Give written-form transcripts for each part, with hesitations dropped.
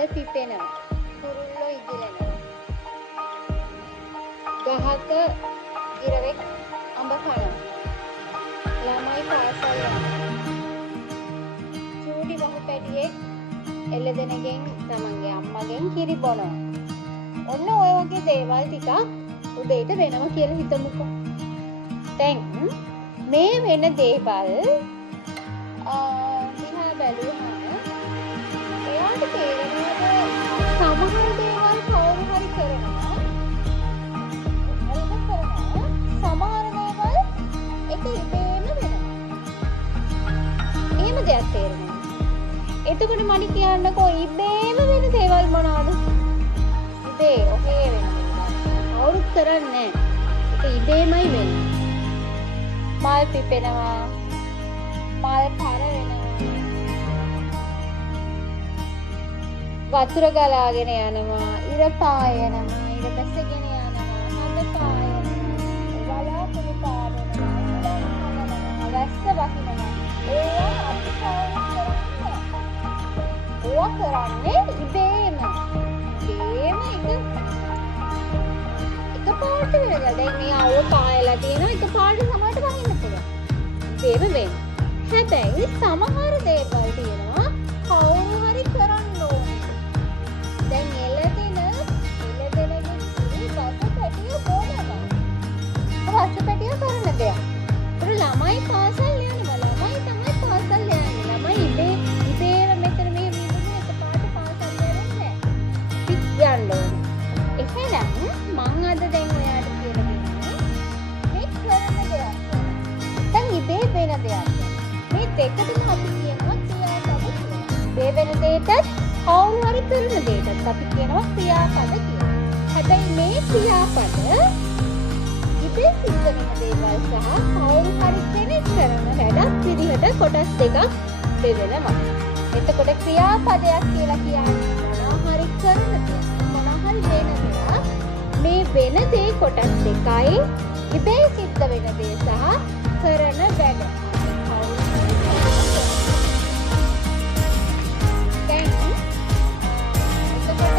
මල් පිපෙනවා. කුරුල්ලෝ ඉගිලෙනවා. ගහක ගිරවෙක් අඹ කනවා. ළමයි පාසල් යනවා. චූටි වහු පැටියෙක් එළදෙනගෙන් තමන්ගේ අම්මගෙන් කිරි බොනවා. ඔන්න ඔය වගේ දේවල් ටිකක් උදේට වෙනවා කියලා හිතමුකෝ. දැන් මේ වෙන දේවල් දිහා බැලුවහම එයාට තේරෙනවා සමහර දේවල් කවුරු හරි කරනවා. සමහර දේවල් ඒක ඉබේම වෙනවා. එහෙම දෙයක් තේරෙනවා. එතකොට මම කියන්නකෝ ඉබේම වෙන දේවල් මොනවද? ඉබේ ඔහේ වෙනවා. කවුරුත් කරන්නේ නැහැ. ඒක ඉබේමයි වෙන්නේ. මල් පිපෙනවා. මල් පර වෙනවා. වතුර ගලාගෙන යනවා. ඉර පායනවා. ඉර බැසගෙන යනවා. හඳ පායනවා. වලාකුළු පායනවා. වැස්ස වහිනවා. ඒවා අපි කරන්නේ ඉබේම. එකපාරට වෙනවා. දැන් මේ ආව පායලා තියෙනවා. එකපාරට සමහරට වහින්න පුළුවන්. ඉබේම වෙන්නේ. හැබැයි සමහර දේවල් තියෙනවා කවුරු හරි කරන්න ඕනේ. දැන් එළදෙනගේ බස පැටිය බොනවා. බස පැටිය කරන දෙයක්. ඒක ළමයි පාසල් යනවා. ළමයි තමයි පාසල් යන්නේ. ළමයි ඉබේම මෙතන මෙහෙම ඉඳගෙන එකපාරට පාසල් යන්නේ නැහැ. යන්න ඕනේ. එහෙනම් මං අද දැන් ඔයාලට කියලා දෙන්නේ මේ කරන දෙයක්. දැන් ඉබේ වෙන දෙයක්. මේ දෙකටම අපි කියනවා ක්‍රියාපද කියලා. ඉබේ වෙන දෙයටත් කවුරු හරි කරන දෙයටත් අපි කියනවා ක්‍රියාපද කියලා. හැබැයි මේ ක්‍රියාපද ඉබේ සිද්ධ වෙන දේවල් සහ කවුරු හරි කෙනෙක් කරන වැඩක් විදිහට කොටස් දෙකක් බෙදෙනවා. එතකොට ක්‍රියාපදයක් කියලා කියන්නේ මොනවා හරි කරන දෙයක්. වෙන දෙයක්. මේ වෙන දේ කොටස් දෙකයි. ඉබේ සිද්ධ වෙන දේ සහ කරන වැඩ. දැන් එතකොට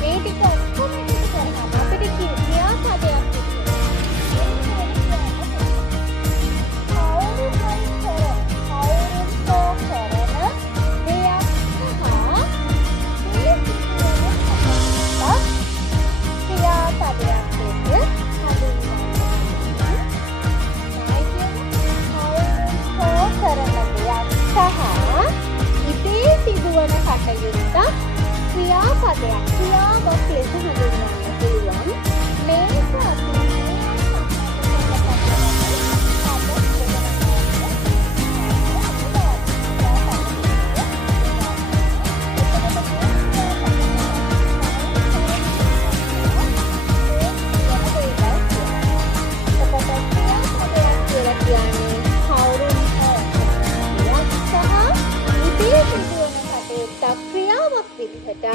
මේ ටික ඔක්කොම එකතු කරාම අපිට ක්‍රියාපදයක් ක්‍රියාපදයක් ක්‍රියාවක් ලෙස හඳුන්වන්න පුළුවන්. මේක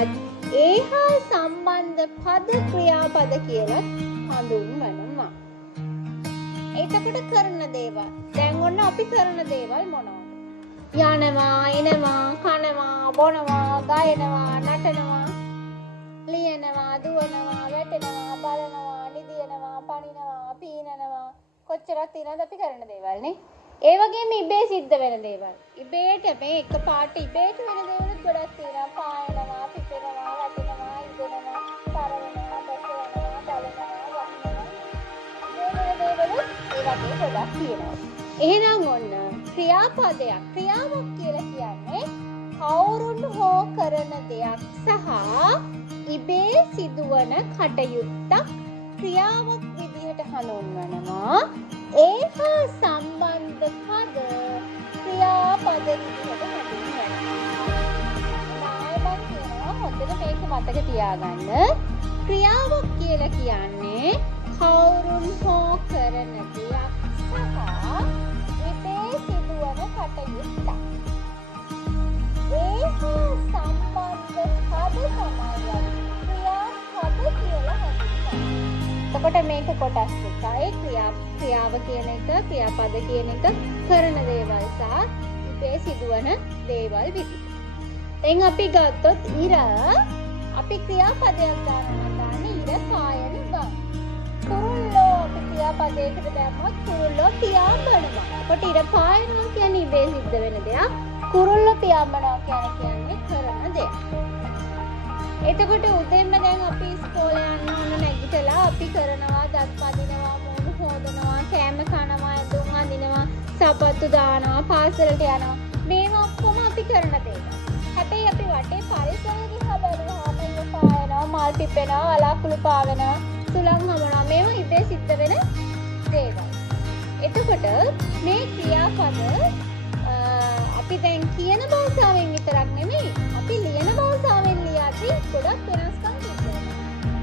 අපි ඒහා සම්බන්ධ පද ක්‍රියාපද කියලා හඳුන්වනවා. එතකොට කරන දේවල්. දැන් ඔන්න අපි කරන දේවල් මොනවද? යනවා, එනවා, කනවා, බොනවා, ගයනවා, නටනවා, ලියනවා, දුවනවා, වැටෙනවා, බලනවා, නිදිනවා, පනිනවා, පීනනවා. කොච්චරක් තියෙනවද අපි කරන දේවල් නේ? ඒ වගේම ඉබේ සිද්ධ වෙන දේවල්. ඉබේට මේ එකපාරට ඉබේට වෙන දේවල් ගොඩක් තියෙනවා. පායනවා, පිපෙනවා, වැටෙනවා, ඉදෙනවා, තරවෙනවා, බැසෙනවා, බලනවා, වහිනවා. මේ දේවල් ඒ වගේ ගොඩක් තියෙනවා. එහෙනම් ඔන්න ක්‍රියාපදයක් ක්‍රියාවක් කියලා කියන්නේ කවුරුන් හෝ කරන දෙයක් සහ ඉබේ සිදුවන කටයුත්තක් ක්‍රියාවක් විදිහට හඳුන්වනවා. ඒහා සම්බන්ධ පද ක්‍රියාපද විදිහට හඳුන්වනවා. ආයෙත් කියනවා හොඳට මේක මතක තියාගන්න. ක්‍රියාවක් කියලා කියන්නේ කවුරුන් හෝ කරන දෙයක් සහ ඉබේ සිදුවන කටයුත්තක්. ඒහා සම්බන්ධ පද තමයි ක්‍රියාපද කියලා හඳුන්වනවා. එතකොට මේක කොටස් දෙකයි. ක්‍රියාව කියන එක, ක්‍රියාපද කියන එක කරන දේවල් සහ ඉබේ සිදුවන දේවල් විදිහට. දැන් අපි ගත්තොත් ඉර අපි ක්‍රියාපදයක් දානවා දාන්නේ ඉර පායන බව. කුරුල්ලෝ අපි ක්‍රියාපදයකට දැම්මොත් කුරුල්ලෝ පියාඹනවා. කොට ඉර පායනවා කියන්නේ ඉබේ සිද්ධ වෙන දෙයක්. කුරුල්ලෝ පියාඹනවා කියන්නේ කරන දෙයක්. එතකොට උදේම දැන් අපි ඉස්කෝලේ යන්න ඕන නැගිටලා අපි කරනවා දත් පදිනවා මූණ හොදනවා කෑම කනවා ඇඳුම් අඳිනවා සපත්තු දානවා පාසලට යනවා මේවා ඔක්කොම අපි කරන දේවල්. හැබැයි අපි වටේ පරිසරය දිහා බලනවා මේක පායනවා මල් පිපෙනවා වලාකුළු පාවෙනවා සුළං හමනවා මේවා ඉබේ සිද්ධ වෙන දේවල්. එතකොට මේ ක්‍රියාපද අපි දැන් කියන භාෂාවෙන් විතරක් නෙමෙයි අපි ලියන භාෂාවෙන් ලියද්දී ගොඩක් වෙනස්කම් සිද්ධ වෙනවා.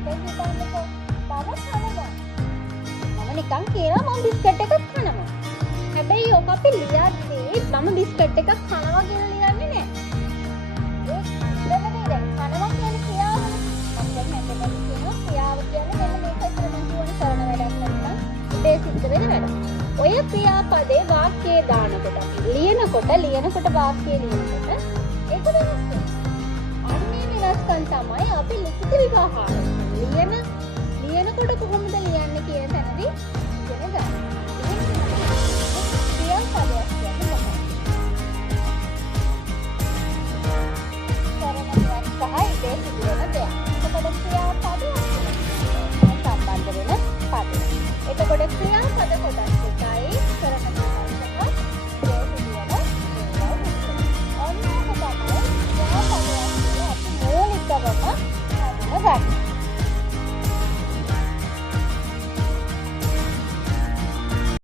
දැන් හිතන්නකෝ මම කනවා. මම නිකන් කියනවා මම බිස්කට් එකක් කනවා. හැබැයි ඔක අපි ලියද්දී මම බිස්කට් එකක් කනවා කියලා ලියන්නේ නැහැ. ඒ නෙමෙයි දැන් කනවා කියන්නේ ක්‍රියාවනේ. මම දැන් හැදෙන්න කියනවා ක්‍රියාව කියන්නේ මෙන්න මේක විතර මම කියවන කරන වැඩක් නැත්නම් ඒ සිද්ධ වෙන වැඩ. ඔය ක්‍රියාපදේ වාක්‍යයේ දානකොට අපි ලියනකොට වාක්‍යයේ ලියනකොට ඒක වෙනස් වෙනවා. අන්නේ වෙනස්කම් තමයි අපි ලිඛිත විභාගය. ලියනකොට කොහොමද ලියන්නේ කියන තැනදී ඉගෙන ගන්න.